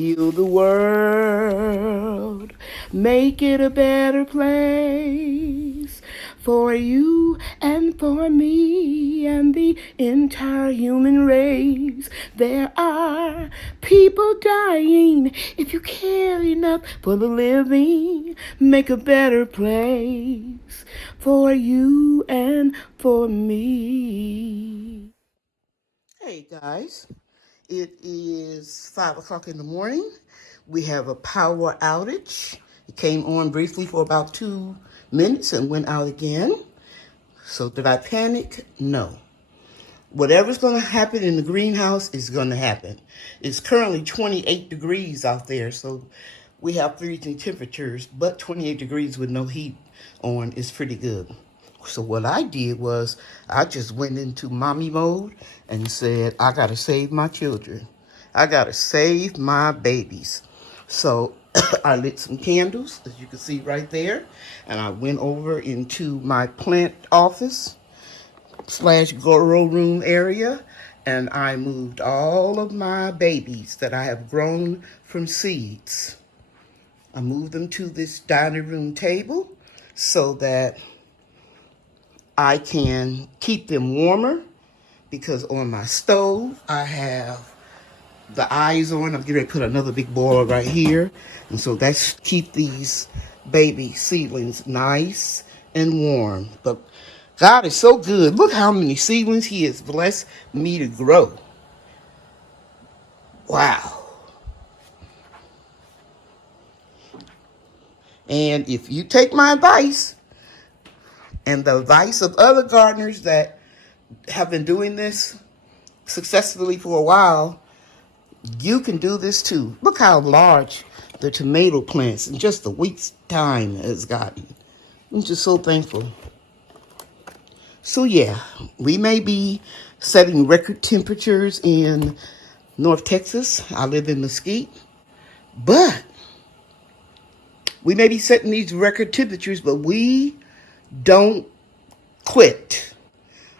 Heal the world, make it a better place for you and for me and the entire human race. There are people dying. If you care enough for the living, make a better place for you and for me. Hey guys. It is 5 o'clock in the morning. We have a power outage. It came on briefly for about 2 minutes and went out again. So did I panic? No. Whatever's going to happen in the greenhouse is going to happen. It's currently 28 degrees out there, so we have freezing temperatures, but 28 degrees with no heat on is pretty good. So what I did was I just went into mommy mode and said, I got to save my children. I got to save my babies. So I lit some candles, as you can see right there, and I went over into my plant office / grow room area, and I moved all of my babies that I have grown from seeds. I moved them to this dining room table so that I can keep them warmer, because on my stove I have the eyes on. I'm getting ready to put another big boiler right here, and so that's keep these baby seedlings nice and warm. But God is so good. Look how many seedlings He has blessed me to grow. Wow. And if you take my advice and the advice of other gardeners that have been doing this successfully for a while, you can do this too. Look how large the tomato plants in just a week's time has gotten. I'm just so thankful. So yeah, we may be setting record temperatures in North Texas. I live in Mesquite. But we may be setting these record temperatures, but we don't quit.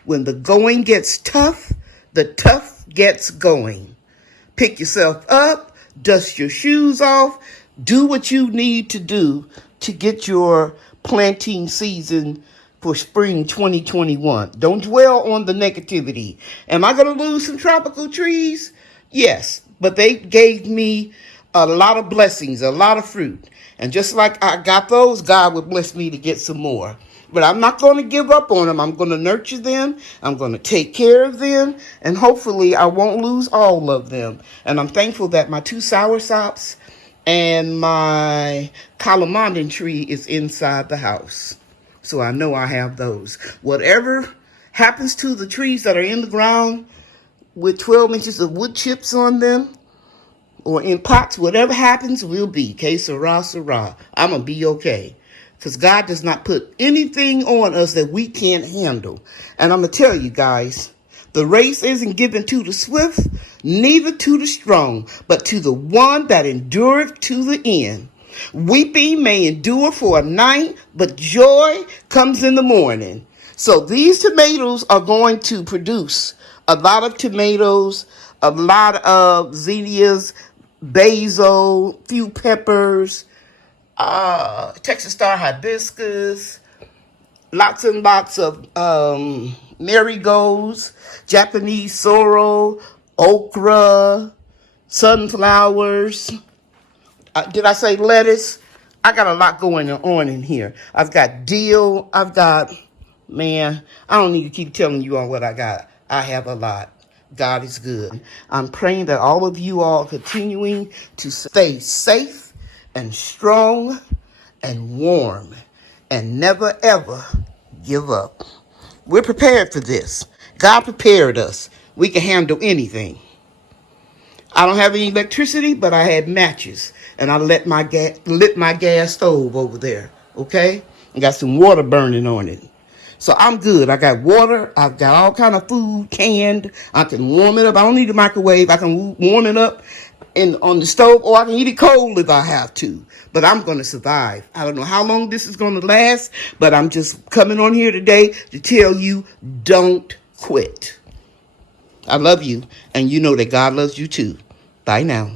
When the going gets tough, the tough gets going. Pick yourself up, dust your shoes off, do what you need to do to get your planting season for spring 2021. Don't dwell on the negativity. Am I going to lose some tropical trees? Yes, but they gave me a lot of blessings, a lot of fruit. And just like I got those, God would bless me to get some more. But I'm not going to give up on them. I'm going to nurture them. I'm going to take care of them. And hopefully I won't lose all of them. And I'm thankful that my 2 soursops and my calamondin tree is inside the house. So I know I have those. Whatever happens to the trees that are in the ground with 12 inches of wood chips on them, or in pots, whatever happens will be. Que sera, sera. I'm going to be okay. Because God does not put anything on us that we can't handle. And I'm going to tell you guys, the race isn't given to the swift, neither to the strong, but to the one that endureth to the end. Weeping may endure for a night, but joy comes in the morning. So these tomatoes are going to produce a lot of tomatoes, a lot of zinnias, basil, few peppers, Texas star hibiscus, lots and lots of marigolds, Japanese sorrel, okra, sunflowers. Did I say lettuce? I got a lot going on in here. I've got dill. I've got, man, I don't need to keep telling you all what I got. I have a lot. God is good. I'm praying that all of you all continuing to stay safe and strong and warm and never ever give up. We're prepared for this. God prepared us. We can handle anything. I don't have any electricity, but I had matches, and I lit my gas stove over there. Okay, I got some water burning on it. So I'm good. I got water. I've got all kind of food canned. I can warm it up. I don't need a microwave. I can warm it up on the stove, or I can eat it cold if I have to. But I'm going to survive. I don't know how long this is going to last, but I'm just coming on here today to tell you, don't quit. I love you, and you know that God loves you too. Bye now.